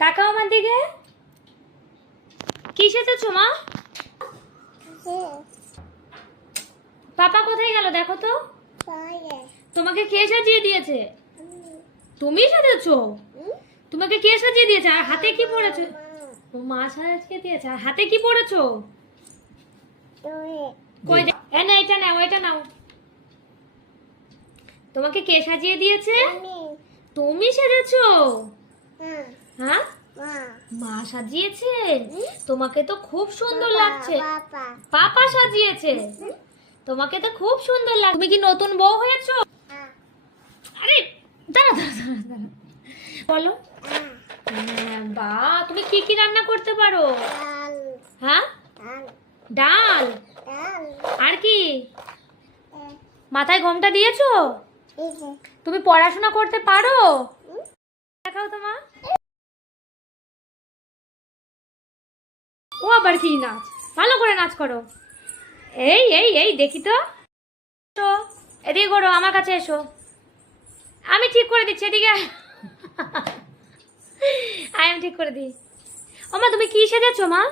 তাকাও আমার দিকে। কি সেজেছো মা? পাপা কোথায় গেল দেখো তো। তোমাকে কে সাজিয়ে দিয়েছে? তুমি সাজেছো? তোমাকে কে সাজিয়ে দিয়েছে? আর হাতে কি পড়েছো? ও মা সাজিয়ে দিয়েছে। আর হাতে কি পড়েছো? কই না, এটা নাও, এটা নাও। তোমাকে কে সাজিয়ে দিয়েছে? তুমি সেজেছো? হ্যাঁ, মা সাজিয়েছে। তোমাকে তো খুব সুন্দর লাগছে। পাপা সাজিয়েছে। তোমাকে তো খুব সুন্দর লাগছে। তুমি কি নতুন বউ হয়েছো? আরে দাঁড়া দাঁড়া দাঁড়া দাঁড়া, বলো। বা তুমি কি কি রান্না করতে পারো? হ্যাঁ, ডাল। আর কি? মাথায় ঘোমটা দিয়েছো? তুমি পড়াশোনা করতে পারো? দেখাও তোমা। ও আবার কি নাচ? ভালো করে নাচ করো। এই এই এই দেখি তো। এদিকে করো, আমার কাছে এসো। আমি ঠিক করে দিচ্ছি, এদিকে আমি ঠিক করে দিই। ও মা তুমি কি সেজেছো মা?